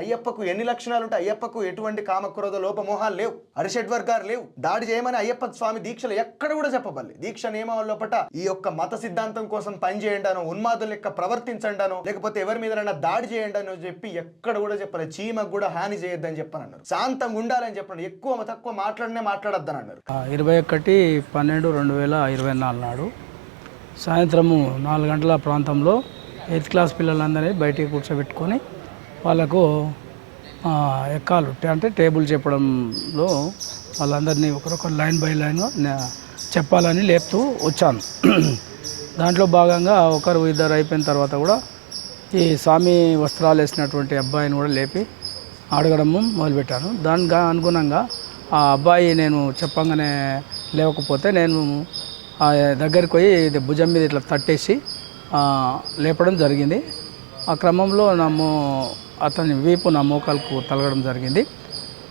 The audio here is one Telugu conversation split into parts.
అయ్యప్పకు ఎన్ని లక్షణాలు ఉంటాయి? అయ్యప్పకు ఎటువంటి కామక్రోధ లోపమోహాలు లేవు, అరిషడ్వర్గాలు లేవు. దాడి చేయమని అయ్యప్ప స్వామి దీక్షలు ఎక్కడ కూడా చెప్పబల్లి. దీక్ష నియమాల లోపట ఈ యొక్క మత సిద్ధాంతం కోసం పనిచేయండానో, ఉన్మాదుల లెక్క ప్రవర్తించండానో, లేకపోతే ఎవరి మీద దాడి చేయండానో చెప్పి ఎక్కడ కూడా చెప్పలేదు. చీమకు కూడా హాని చేయొద్దని చెప్పనన్నారు. శాంతంగా ఉండాలని చెప్పండి. ఎక్కువ తక్కువ మాట్లాడొద్దని అన్నారు. 21/12/2024 నాడు సాయంత్రము 4 గంటల ప్రాంతంలో 8th క్లాస్ పిల్లలందరినీ బయటికి కూర్చోబెట్టుకొని వాళ్ళకు ఎక్కాలు అంటే టేబుల్ చెప్పడంలో వాళ్ళందరినీ ఒకరొకరు లైన్ బై లైన్ చెప్పాలని లేపుతూ వచ్చాను. దాంట్లో భాగంగా ఒకరు ఇద్దరు అయిపోయిన తర్వాత కూడా ఈ స్వామి వస్త్రాలు వేసినటువంటి అబ్బాయిని కూడా లేపి అడగడము మొదలుపెట్టాను. దానికి అనుగుణంగా ఆ అబ్బాయి నేను చెప్పంగానే లేవకపోతే నేను దగ్గరికి పోయి భుజం మీద ఇట్లా తట్టేసి లేపడం జరిగింది. ఆ క్రమంలో అతని వీపు నా మోకాలకు తలగడం జరిగింది.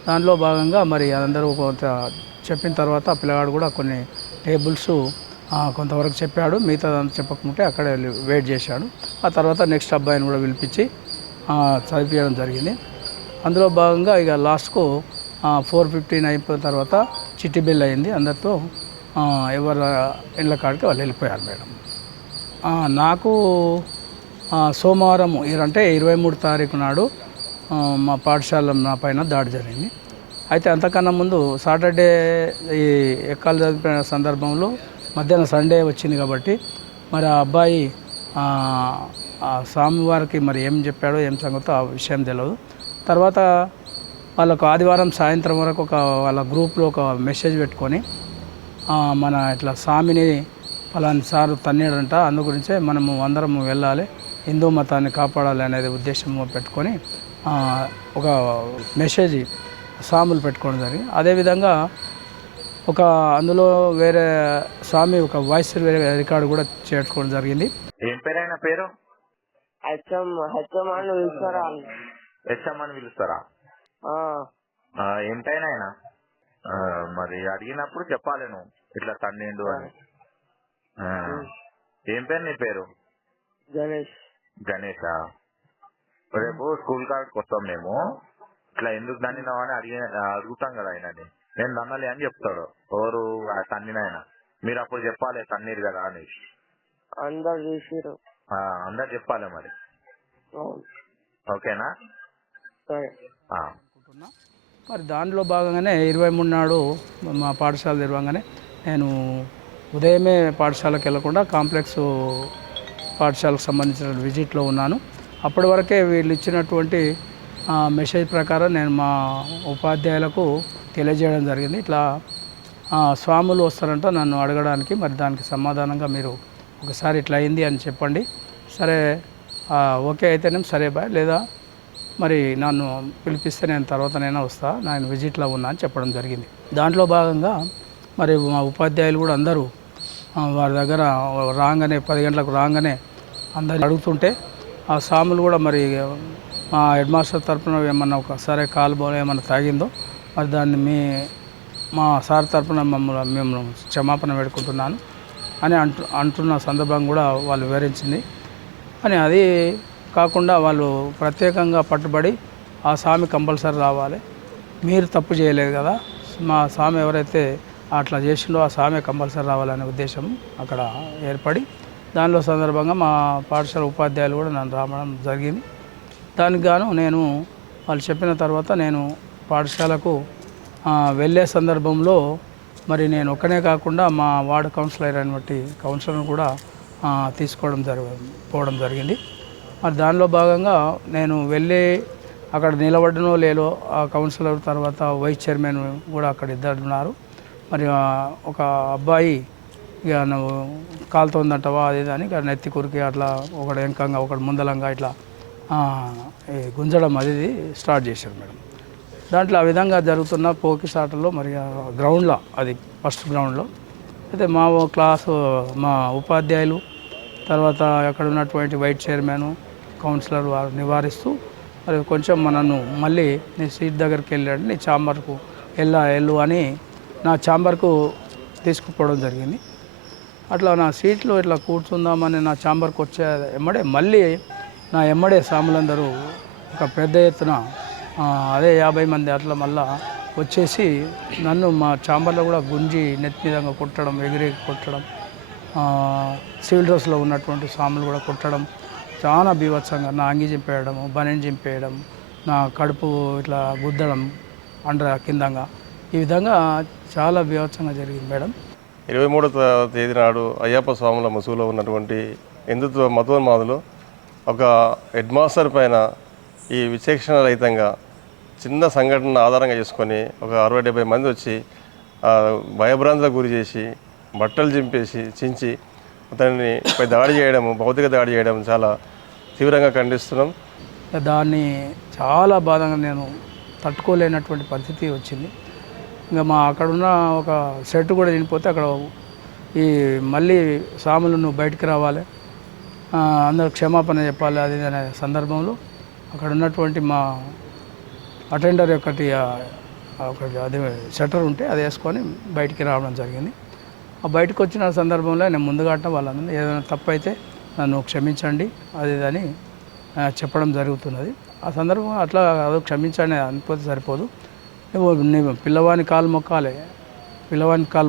దానిలో భాగంగా మరి అందరూ కొంత చెప్పిన తర్వాత ఆ పిల్లగాడు కూడా కొన్ని టేబుల్స్ కొంతవరకు చెప్పాడు. మిగతా చెప్పకుంటే అక్కడే వెయిట్ చేశాడు. ఆ తర్వాత నెక్స్ట్ అబ్బాయిని కూడా పిలిపించి చదివించడం జరిగింది. అందులో భాగంగా ఇక లాస్ట్కు 4:15 అయిపోయిన తర్వాత చిట్టి బిల్ అయింది. అందరితో ఎవరు ఇళ్ళ కాడికి వాళ్ళు వెళ్ళిపోయారు మేడం. నాకు సోమవారం అంటే 23 తారీఖు నాడు మా పాఠశాల నా పైన దాడి జరిగింది. అయితే అంతకన్నా ముందు సాటర్డే ఈ ఎక్కాలు చదివిన సందర్భంలో మధ్యాహ్నం సండే వచ్చింది కాబట్టి మరి ఆ అబ్బాయి స్వామివారికి మరి ఏం చెప్పాడో ఏం సంగతో ఆ విషయం తెలియదు. తర్వాత వాళ్ళకు ఆదివారం సాయంత్రం వరకు వాళ్ళ గ్రూప్లో ఒక మెసేజ్ పెట్టుకొని మన ఇట్లా స్వామిని పలాని సారు తన్నేడంట, అందు గురించే మనము అందరము వెళ్ళాలి, హిందూ మతాన్ని కాపాడాలి అనేది ఉద్దేశం పెట్టుకొని ఒక మెసేజ్ స్వాములు పెట్టుకోవడం జరిగింది. అదేవిధంగా అందులో వేరే స్వామి ఒక వాయిస్ రికార్డు కూడా చేర్చుకోవడం జరిగింది. ఏం పేరైనా పేరు? హెచ్ఎం అని పిలుస్తారా? ఏంటైనా ఆయన మరి అడిగినప్పుడు చెప్పాలి నువ్వు ఇట్లా తండ్రిండు అని. ఏం పేరు నీ పేరు? గణేషా? రేపు స్కూల్ కాడికి వస్తాం మేము. ఇట్లా ఎందుకు దండినావు అని అడుగుతాం కదా ఆయనని. నేను దన్నలే అని చెప్తాడు. ఎవరు తన్నిన ఆయన. మీరు అప్పుడు చెప్పాలి తన్నీరు కదా అని. అందరు చెప్పాలి మరి. ఓకేనా? మరి దానిలో భాగంగానే 23 నాడు మా పాఠశాల తెరవంగానే నేను ఉదయమే పాఠశాలకు వెళ్లకుండా కాంప్లెక్స్ పాఠశాలకు సంబంధించిన విజిట్లో ఉన్నాను. అప్పటి వరకే వీళ్ళు ఇచ్చినటువంటి మెసేజ్ ప్రకారం నేను మా ఉపాధ్యాయులకు తెలియజేయడం జరిగింది. ఇట్లా స్వాములు వస్తారంట నన్ను అడగడానికి, మరి దానికి సమాధానంగా మీరు ఒకసారి ఇట్లా అయింది అని చెప్పండి. సరే ఓకే అయితేనే సరే బాయ్, లేదా మరి నన్ను పిలిపిస్తే నేను తర్వాతనైనా వస్తా, నేను విజిట్లో ఉన్నా అని చెప్పడం జరిగింది. దాంట్లో భాగంగా మరి మా ఉపాధ్యాయులు కూడా అందరూ వారి దగ్గర రాగానే 10 గంటలకు రాగానే అందరు అడుగుతుంటే ఆ స్వాములు కూడా మరి మా హెడ్ మాస్టర్ తరఫున ఏమన్నా ఒకసారి కాలు బోల ఏమన్నా తాగిందో మరి దాన్ని మా సార్ తరఫున మేము క్షమాపణ పెట్టుకుంటున్నాను అని అంటున్న సందర్భం కూడా వాళ్ళు వివరించింది. అని అది కాకుండా వాళ్ళు ప్రత్యేకంగా పట్టుబడి ఆ స్వామి కంపల్సరీ రావాలి, మీరు తప్పు చేయలేదు కదా, మా స్వామి ఎవరైతే అట్లా చేసిండో ఆ స్వామి కంపల్సరీ రావాలనే ఉద్దేశం అక్కడ ఏర్పడి దానిలో సందర్భంగా మా పాఠశాల ఉపాధ్యాయులు కూడా నన్ను రావడం జరిగింది. దానికి గాను నేను వాళ్ళు చెప్పిన తర్వాత నేను పాఠశాలకు వెళ్ళే సందర్భంలో మరి నేను ఒక్కనే కాకుండా మా వార్డు కౌన్సిలర్ అయినటువంటి కౌన్సిలర్ను కూడా పోవడం జరిగింది. మరి దానిలో భాగంగా నేను వెళ్ళి అక్కడ నిలబడనో లేదో ఆ కౌన్సిలర్ తర్వాత వైస్ చైర్మన్ కూడా అక్కడ ఇద్దరు ఉన్నారు. మరి ఒక అబ్బాయి ఇక నువ్వు కాలుతోందంటవా అది అని నెత్తి కురికి అట్లా ఒకడు వెనకంగా ఒకడు ముందలంగా ఇట్లా గుంజడం అది స్టార్ట్ చేశారు మేడం. దాంట్లో ఆ విధంగా జరుగుతున్న పోకిసాటలో మరి గ్రౌండ్లో, అది ఫస్ట్ గ్రౌండ్లో అయితే మా క్లాసు మా ఉపాధ్యాయులు తర్వాత అక్కడ ఉన్నటువంటి వైస్ చైర్మన్ కౌన్సిలర్ వారు నివారిస్తూ మరి కొంచెం నన్ను మళ్ళీ నీ సీట్ దగ్గరికి వెళ్ళాడు, నీ ఛాంబర్కు వెళ్ళు అని నా ఛాంబర్కు తీసుకుపోవడం జరిగింది. అట్లా నా సీట్లో ఇట్లా కూర్చుందామని నా ఛాంబర్కి వచ్చే ఎమ్మడే మళ్ళీ నా ఎమ్మడే సాములందరూ ఒక పెద్ద ఎత్తున అదే 50 మంది అట్లా మళ్ళా వచ్చేసి నన్ను మా ఛాంబర్లో కూడా గుంజి నెత్తి మీదంగా కొట్టడం, ఎగిరి కొట్టడం, సివిల్ డ్రెస్లో ఉన్నటువంటి సాములు కూడా కొట్టడం, చాలా బీభత్సంగా నా అంగి చింపేయడం, బనెన్ చింపేయడం, నా కడుపు ఇట్లా గుద్దడం కిందంగా, ఈ విధంగా చాలా బీభత్సంగా జరిగింది మేడం. 23వ తేదీ నాడు అయ్యప్ప స్వాముల ముసుగులో ఉన్నటువంటి హిందుత్వ మతోన్మాదులు ఒక హెడ్ మాస్టర్ పైన ఈ విచక్షణ రహితంగా చిన్న సంఘటన ఆధారంగా చేసుకొని ఒక 60-70 మంది వచ్చి భయభ్రాంతులకు గురి చేసి బట్టలు చించి అతన్ని పై దాడి చేయడం, భౌతిక దాడి చేయడం చాలా తీవ్రంగా ఖండిస్తున్నాం. దాన్ని చాలా బాధగా నేను తట్టుకోలేనటువంటి పరిస్థితి వచ్చింది. ఇంకా అక్కడున్న ఒక సెట్ కూడా చనిపోతే అక్కడ ఈ మళ్ళీ సాములు నువ్వు బయటికి రావాలి, అందరూ క్షమాపణ చెప్పాలి అది అనే సందర్భంలో అక్కడ ఉన్నటువంటి మా అటెండర్ ఒకటి అదే షట్టర్ ఉంటే అది వేసుకొని బయటికి రావడం జరిగింది. ఆ బయటకు వచ్చిన సందర్భంలో నేను ముందుగాట వాళ్ళందరూ ఏదైనా తప్పు అయితే నన్ను క్షమించండి అది అని చెప్పడం జరుగుతున్నది. ఆ సందర్భంగా అట్లా అదో క్షమించండి అనిపోతే సరిపోదు, నువ్వు పిల్లవాని కాలు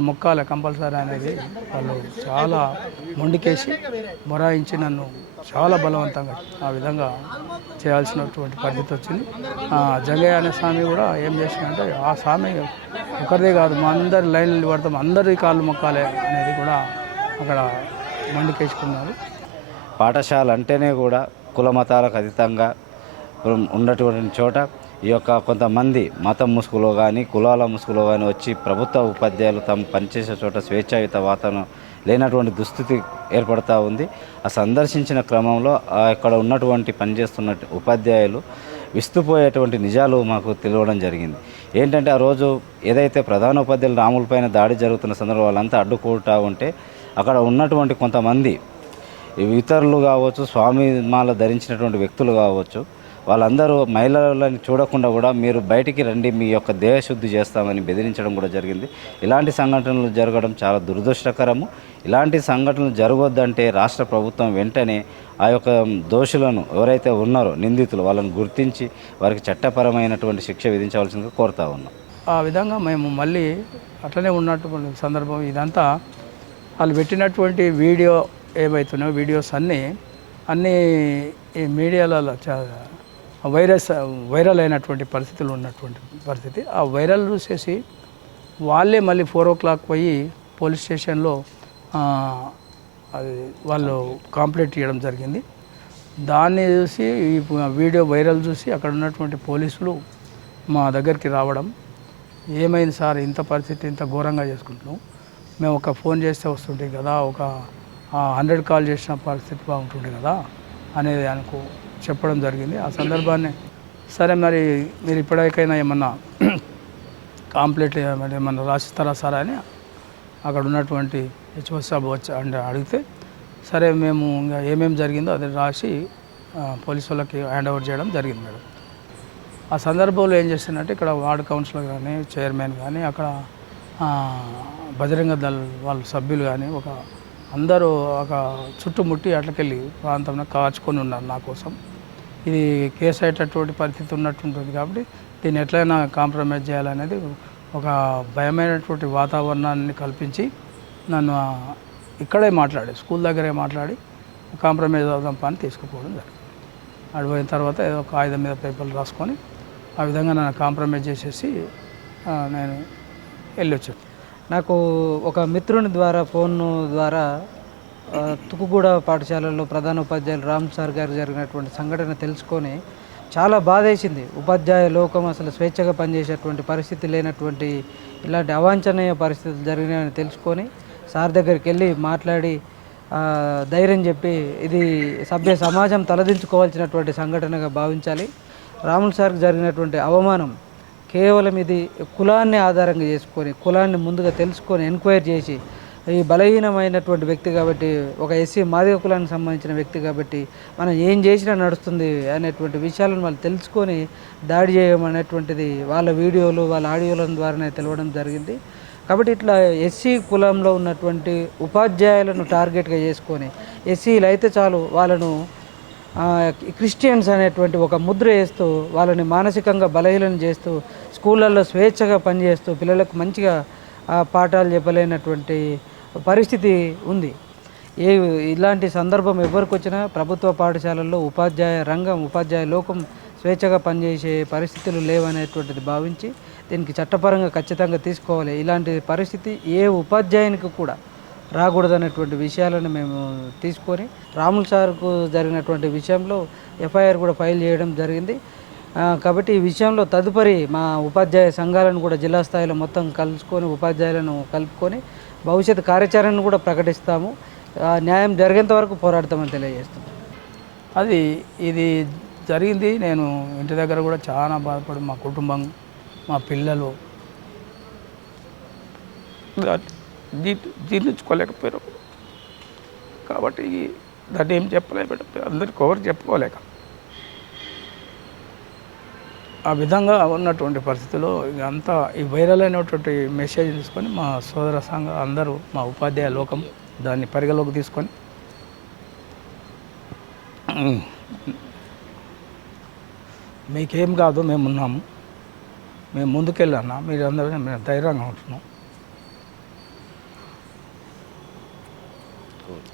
మొక్కాలి కంపల్సరీ అనేది వాళ్ళు చాలా మొండికేసి మొరాయించి నన్ను చాలా బలవంతంగా ఆ విధంగా చేయాల్సినటువంటి పరిస్థితి వచ్చింది. జంగయ్య అనే స్వామి కూడా ఏం చేసిందంటే ఆ స్వామి ఒకరిదే కాదు మా అందరి లైన్లు పడతాం, అందరి కాళ్ళు మొక్కాలి అనేది కూడా అక్కడ మొండికేసుకున్నారు. పాఠశాల అంటేనే కూడా కుల మతాలకు అతీతంగా ఉన్నటువంటి చోట ఈ యొక్క కొంతమంది మతం ముసుగులో కానీ కులాల ముసుగులో కానీ వచ్చి ప్రభుత్వ ఉపాధ్యాయులు తమ పనిచేసే చోట స్వేచ్ఛాయుత వాతావరణం లేనటువంటి దుస్థితి ఏర్పడుతూ ఉంది. ఆ సందర్శించిన క్రమంలో ఇక్కడ ఉన్నటువంటి పనిచేస్తున్న ఉపాధ్యాయులు విస్తుపోయేటువంటి నిజాలు మాకు తెలియడం జరిగింది. ఏంటంటే ఆ రోజు ఏదైతే ప్రధాన ఉపాధ్యాయులు రాములపైన దాడి జరుగుతున్న సందర్భంలో వాళ్ళంతా అడ్డుకుంటూ ఉంటే అక్కడ ఉన్నటువంటి కొంతమంది ఇతరులు కావచ్చు, స్వామిమాల ధరించినటువంటి వ్యక్తులు కావచ్చు, వాళ్ళందరూ మహిళలని చూడకుండా కూడా మీరు బయటికి రండి మీ యొక్క దేహశుద్ధి చేస్తామని బెదిరించడం కూడా జరిగింది. ఇలాంటి సంఘటనలు జరగడం చాలా దురదృష్టకరము. ఇలాంటి సంఘటనలు జరగొద్దంటే రాష్ట్ర ప్రభుత్వం వెంటనే ఆ యొక్క దోషులను ఎవరైతే ఉన్నారో నిందితులు వాళ్ళని గుర్తించి వారికి చట్టపరమైనటువంటి శిక్ష విధించవలసిందిగా కోరుతా ఉన్నాం. ఆ విధంగా మేము మళ్ళీ అట్లనే ఉన్నటువంటి సందర్భం ఇదంతా వాళ్ళు పెట్టినటువంటి వీడియో ఏవైతున్నాయో వీడియోస్ అన్నీ ఈ మీడియాలలో వైరల్ అయినటువంటి పరిస్థితులు ఉన్నటువంటి పరిస్థితి. ఆ వైరల్ చూసేసి వాళ్ళే మళ్ళీ 4 o'clock పోయి పోలీస్ స్టేషన్లో అది వాళ్ళు కంప్లైంట్ ఇవ్వడం జరిగింది. దాన్ని చూసి ఈ వీడియో వైరల్ చూసి అక్కడ ఉన్నటువంటి పోలీసులు మా దగ్గరికి రావడం, ఏమైంది సార్ ఇంత పరిస్థితి ఇంత ఘోరంగా చేసుకుంటున్నాం, మేము ఒక ఫోన్ చేస్తే వస్తుంటే కదా, ఒక 100 కాల్ చేసిన పరిస్థితి బాగుంటుండే కదా అనేది ఆయనకు చెప్పడం జరిగింది. ఆ సందర్భాన్ని సరే మరి మీరు ఇప్పటికైనా ఏమన్నా కాంప్లైంట్ ఏమన్నా రాసిస్తారా సార్ అని అక్కడ ఉన్నటువంటి హెచ్ఓ సాబ్ వచ్చి అంటే అడిగితే సరే మేము ఇంకా ఏమేమి జరిగిందో అది రాసి పోలీసు వాళ్ళకి హ్యాండ్ ఓవర్ చేయడం జరిగింది మేడం. ఆ సందర్భంలో ఏం చేసిందంటే ఇక్కడ వార్డు కౌన్సిలర్ కానీ చైర్మన్ కానీ అక్కడ బజరంగ దళ్ వాళ్ళ సభ్యులు కానీ అందరూ ఒక చుట్టుముట్టి అట్లకెళ్ళి ప్రాంతంలో కాచుకొని ఉన్నారు నా కోసం. ఇది కేసు అయ్యేటటువంటి పరిస్థితి ఉన్నట్టుంటుంది కాబట్టి దీన్ని ఎట్లయినా కాంప్రమైజ్ చేయాలనేది ఒక భయమైనటువంటి వాతావరణాన్ని కల్పించి నన్ను ఇక్కడే స్కూల్ దగ్గరే మాట్లాడి కాంప్రమైజ్ అవుదాం పని తీసుకుపోవడం జరిగింది. అడిపోయిన తర్వాత ఏదో ఒక ఆయుధం మీద పేపర్లు రాసుకొని ఆ విధంగా నన్ను కాంప్రమైజ్ చేసేసి నేను వెళ్ళొచ్చాను. నాకు ఒక మిత్రుని ద్వారా ఫోన్ ద్వారా తుకుగూడ పాఠశాలలో ప్రధాన ఉపాధ్యాయులు రామ్ సార్ గారు జరిగినటువంటి సంఘటన తెలుసుకొని చాలా బాధేసింది. ఉపాధ్యాయ లోకం అసలు స్వేచ్ఛగా పనిచేసేటువంటి పరిస్థితి లేనటువంటి ఇలాంటి అవాంఛనీయ పరిస్థితులు జరిగినాయని తెలుసుకొని సార్ దగ్గరికి వెళ్ళి మాట్లాడి ధైర్యం చెప్పి ఇది సభ్య సమాజం తలదించుకోవాల్సినటువంటి సంఘటనగా భావించాలి. రాములు సార్కి జరిగినటువంటి అవమానం కేవలం ఇది కులాన్ని ఆధారంగా చేసుకొని కులాన్ని ముందుగా తెలుసుకొని ఎంక్వైరీ చేసి ఈ బలహీనమైనటువంటి వ్యక్తి కాబట్టి ఒక ఎస్సీ మాదిగ కులానికి సంబంధించిన వ్యక్తి కాబట్టి మనం ఏం చేసినా నడుస్తుంది అనేటువంటి విషయాలను వాళ్ళు తెలుసుకొని దాడి చేయడం అనేటువంటిది వాళ్ళ వీడియోలు వాళ్ళ ఆడియోల ద్వారానే తెలవడం జరిగింది. కాబట్టి ఇట్లా ఎస్సీ కులంలో ఉన్నటువంటి ఉపాధ్యాయులను టార్గెట్గా చేసుకొని ఎస్సీలు అయితే చాలు వాళ్ళను క్రిస్టియన్స్ అనేటువంటి ఒక ముద్ర వేస్తూ వాళ్ళని మానసికంగా బలహీనం చేస్తూ స్కూళ్ళల్లో స్వేచ్ఛగా పనిచేస్తూ పిల్లలకు మంచిగా పాఠాలు చెప్పలేనటువంటి పరిస్థితి ఉంది. ఇలాంటి సందర్భం ఎవరికి వచ్చినా ప్రభుత్వ పాఠశాలల్లో ఉపాధ్యాయ లోకం స్వేచ్ఛగా పనిచేసే పరిస్థితులు లేవనేటువంటిది భావించి దీనికి చట్టపరంగా ఖచ్చితంగా తీసుకోవాలి. ఇలాంటి పరిస్థితి ఏ ఉపాధ్యాయునికి కూడా రాకూడదనేటువంటి విషయాలను మేము తీసుకొని రాములు సార్కు జరిగినటువంటి విషయంలో ఎఫ్ఐఆర్ కూడా ఫైల్ చేయడం జరిగింది. కాబట్టి ఈ విషయంలో తదుపరి మా ఉపాధ్యాయ సంఘాలను కూడా జిల్లా స్థాయిలో మొత్తం కలుసుకొని ఉపాధ్యాయులను కలుపుకొని భవిష్యత్ కార్యాచరణను కూడా ప్రకటిస్తాము. న్యాయం జరిగేంత వరకు పోరాడతామని తెలియజేస్తున్నాం. ఇది జరిగింది. నేను ఇంటి దగ్గర కూడా చాలా బాధపడి మా కుటుంబం, మా పిల్లలు జీర్ణించుకోలేకపోయారు. కాబట్టి దాన్ని ఏం చెప్పలేక అందరికి ఎవరు చెప్పుకోలేక ఆ విధంగా ఉన్నటువంటి పరిస్థితుల్లో అంతా ఈ వైరల్ అయినటువంటి మెసేజ్ తీసుకొని మా సోదర సంఘ అందరూ మా ఉపాధ్యాయ లోకం దాన్ని పరిగణలోకి తీసుకొని మీకేం కాదు, మేము ఉన్నాము, మేము ముందుకెళ్ళన్నా, మీరు అందరూ మేము ధైర్యంగా ఉంటున్నాం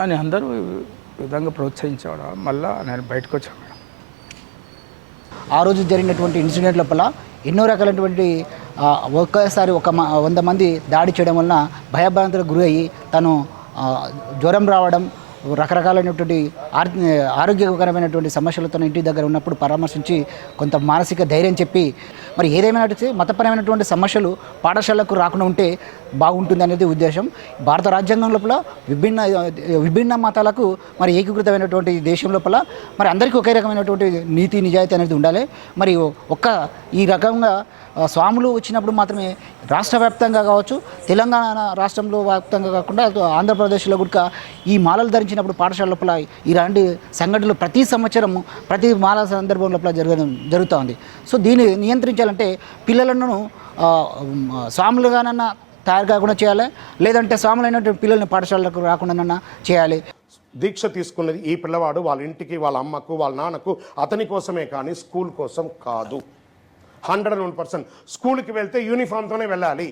అని అందరూ విధంగా ప్రోత్సహించాడు. మళ్ళీ నేను బయటకు వచ్చాను మేడం. ఆ రోజు జరిగినటువంటి ఇన్సిడెంట్ లోపల ఎన్నో రకాలైనటువంటి ఒక్కసారి 100 మంది దాడి చేయడం వలన భయభ్రాంతులకు గురి అయ్యి తను జ్వరం రావడం, రకరకాలైనటువంటి ఆరోగ్యకరమైనటువంటి సమస్యలతో ఇంటి దగ్గర ఉన్నప్పుడు పరామర్శించి కొంత మానసిక ధైర్యం చెప్పి మరి ఏదేమైనా మతపరమైనటువంటి సమస్యలు పాఠశాలకు రాకుండా ఉంటే బాగుంటుంది అనేది ఉద్దేశం. భారత రాజ్యాంగం లోపల విభిన్న మతాలకు మరి ఏకీకృతమైనటువంటి దేశం లోపల మరి అందరికీ ఒకే రకమైనటువంటి నీతి నిజాయితీ అనేది ఉండాలి. మరి ఈ రకంగా స్వాములు వచ్చినప్పుడు మాత్రమే రాష్ట్ర వ్యాప్తంగా కావచ్చు, తెలంగాణ రాష్ట్రంలో వ్యాప్తంగా కాకుండా ఆంధ్రప్రదేశ్లో కూడా ఈ మాలలు ధరించినప్పుడు పాఠశాల లోపల ఇలాంటి సంఘటనలు ప్రతి సంవత్సరం ప్రతి మాల సందర్భం లోపల జరుగుతూ ఉంది. సో దీన్ని నియంత్రించాలంటే పిల్లలను స్వాములుగానన్నా తయారు కాకుండా చేయాలి, లేదంటే స్వాములైనటువంటి పిల్లల్ని పాఠశాలకు రాకుండా చేయాలి. దీక్ష తీసుకున్నది ఈ పిల్లవాడు వాళ్ళ ఇంటికి, వాళ్ళ అమ్మకు, వాళ్ళ నాన్నకు, అతని కోసమే కానీ స్కూల్ కోసం కాదు. 101%. స్కూల్కి వెళ్తే యూనిఫామ్తోనే వెళ్ళాలి.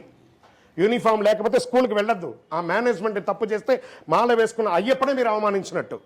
యూనిఫామ్ లేకపోతే స్కూల్కి వెళ్ళొద్దు. ఆ మేనేజ్మెంట్ తప్పు చేస్తే మాల వేసుకున్న అయ్యప్పనే మీరు అవమానించినట్టు.